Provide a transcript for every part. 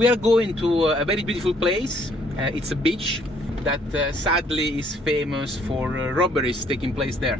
We are going to a very beautiful place. It's a beach that sadly is famous for robberies taking place there.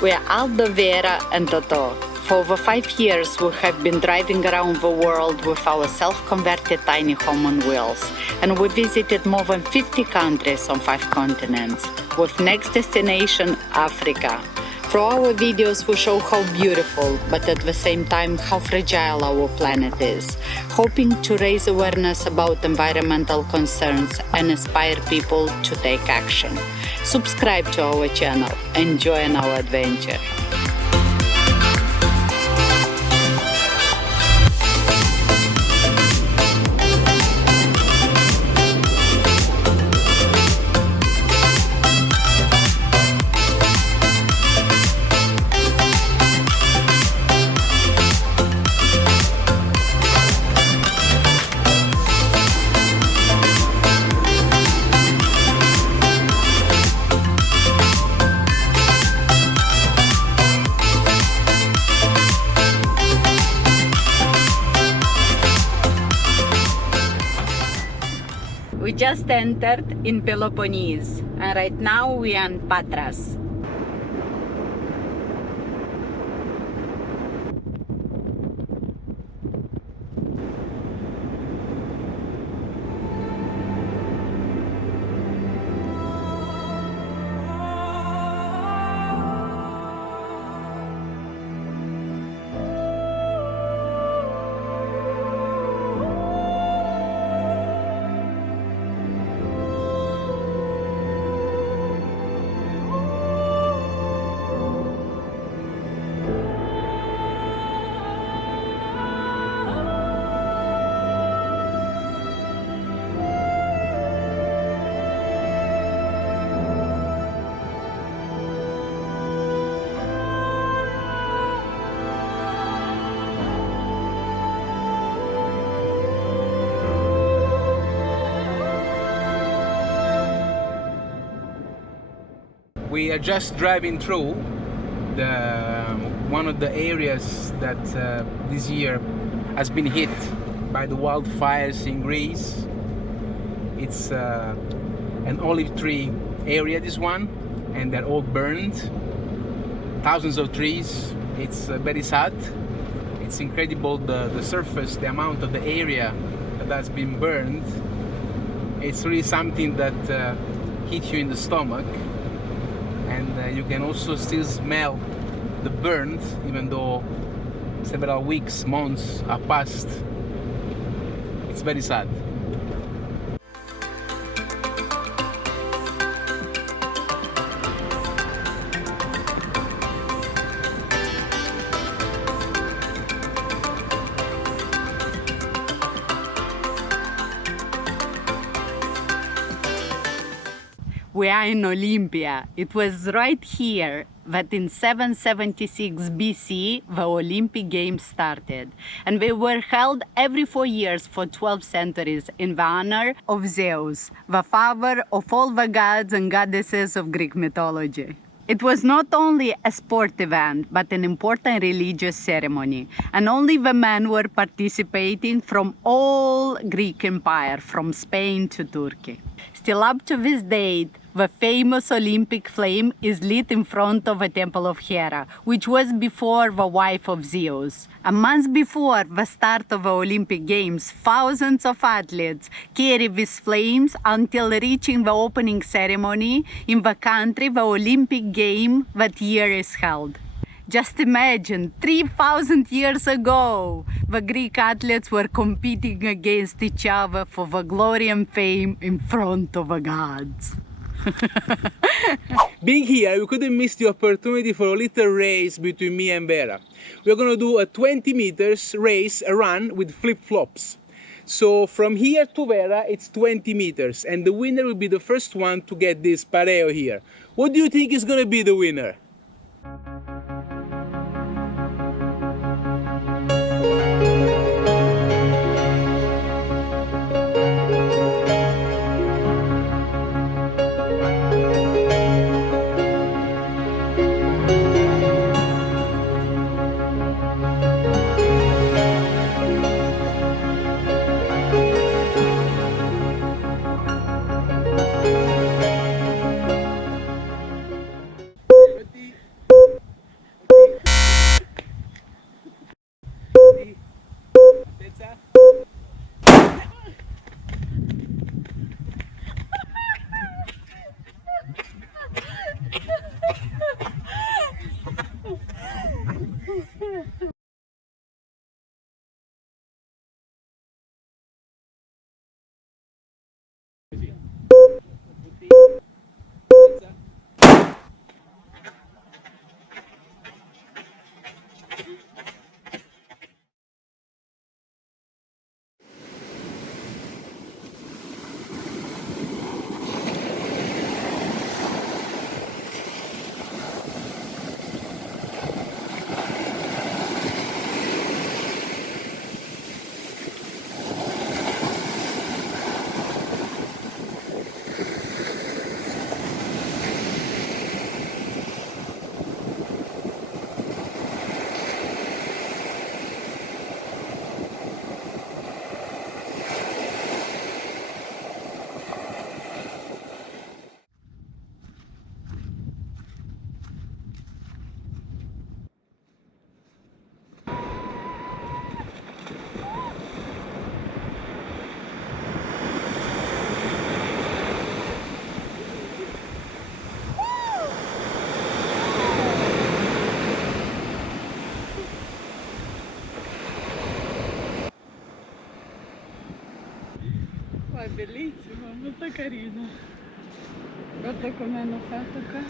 We are ALVETO and TOTO. For over 5 years, we have been driving around the world with our self-converted tiny home on wheels, and we visited more than 50 countries on 5 continents, with next destination Africa. Through our videos, we show how beautiful, but at the same time, how fragile our planet is, hoping to raise awareness about environmental concerns and inspire people to take action. Subscribe to our channel and join our adventure. We just entered in Peloponnese, and right now we are in Patras. We are just driving through one of the areas that this year has been hit by the wildfires in Greece. It's an olive tree area, this one, and they're all burned. Thousands of trees. It's very sad. It's incredible the surface, the amount of the area that has been burned. It's really something that hits you in the stomach. And you can also still smell the burnt, even though several weeks, months have passed. It's very sad. We are in Olympia. It was right here that in 776 BC the Olympic Games started, and they were held every 4 years for 12 centuries in the honor of Zeus, the father of all the gods and goddesses of Greek mythology. It was not only a sport event, but an important religious ceremony, and only the men were participating from all Greek Empire, from Spain to Turkey. Still up to this date, the famous Olympic flame is lit in front of the temple of Hera, which was before the wife of Zeus. A month before the start of the Olympic Games, thousands of athletes carry these flames until reaching the opening ceremony in the country the Olympic game that year is held. Just imagine, 3,000 years ago, the Greek athletes were competing against each other for the glory and fame in front of the gods. Being here, we couldn't miss the opportunity for a little race between me and Vera. We're gonna do a 20 meters race, a run with flip-flops. So from here to Vera, it's 20 meters, and the winner will be the first one to get this pareo here. What do you think is gonna be the winner? bellissimo, molto carino. Guarda come hanno fatto qua.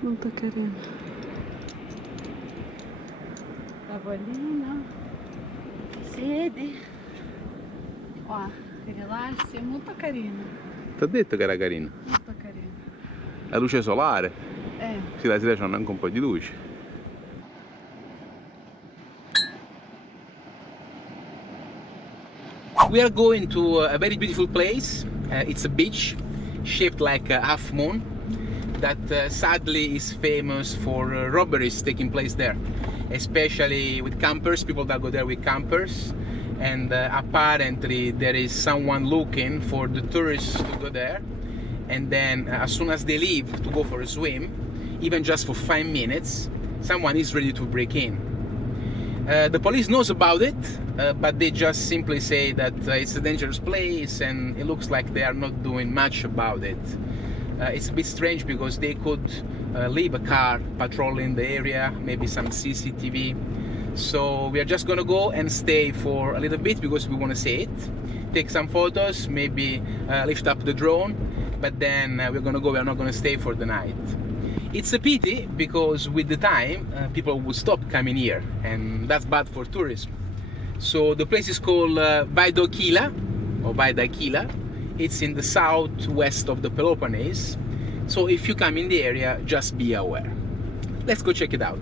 Molto carino. Tavolino. Siedi. Qua, rilassi, molto carino. Ti ho detto che era carino. Molto carino. La luce solare. Sì, la sera c'è anche un po' di luce. We are going to a very beautiful place. It's a beach shaped like a half moon that sadly is famous for robberies taking place there, especially with campers, people that go there with campers. And apparently there is someone looking for the tourists to go there, and then as soon as they leave to go for a swim, even just for 5 minutes, someone is ready to break in. The police knows about it, but they just simply say that it's a dangerous place and it looks like they are not doing much about it. It's a bit strange because they could leave a car patrolling the area, maybe some CCTV. So we are just gonna go and stay for a little bit because we want to see it, take some photos, maybe lift up the drone, but then we're gonna go. We're not gonna stay for the night. It's a pity because with the time people will stop coming here, and that's bad for tourism. So the place is called Vaidokila or Vaidakila. It's in the southwest of the Peloponnese. So if you come in the area, just be aware. Let's go check it out.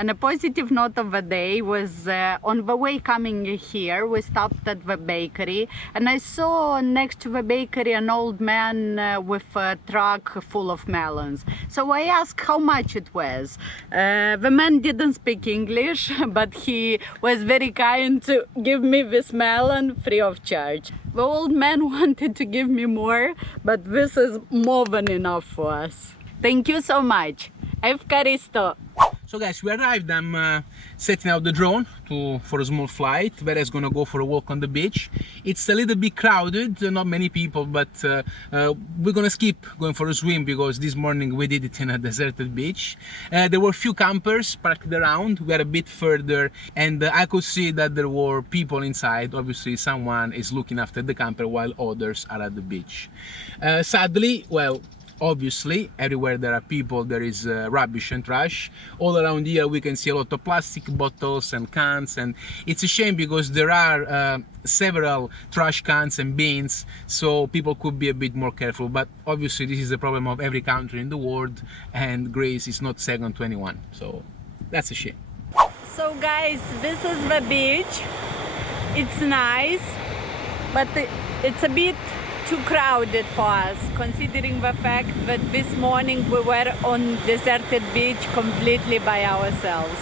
And a positive note of the day was on the way coming here, we stopped at the bakery, and I saw next to the bakery an old man with a truck full of melons. So I asked how much it was. The man didn't speak English, but he was very kind to give me this melon free of charge. The old man wanted to give me more, but this is more than enough for us. Thank you so much. Evkaristo. So guys, we arrived. I'm setting out the drone for a small flight. Vera's gonna go for a walk on the beach. It's a little bit crowded, not many people, but we're gonna skip going for a swim because this morning we did it in a deserted beach. There were few campers parked around. We are a bit further, and I could see that there were people inside. Obviously, someone is looking after the camper while others are at the beach. Sadly, well, obviously, everywhere there are people, there is rubbish and trash. All around here we can see a lot of plastic bottles and cans, and it's a shame because there are several trash cans and bins, so people could be a bit more careful. But obviously this is the problem of every country in the world, and Greece is not second to anyone, so that's a shame. So guys, this is the beach. It's nice, but it's a bit too crowded for us, considering the fact that this morning we were on deserted beach completely by ourselves.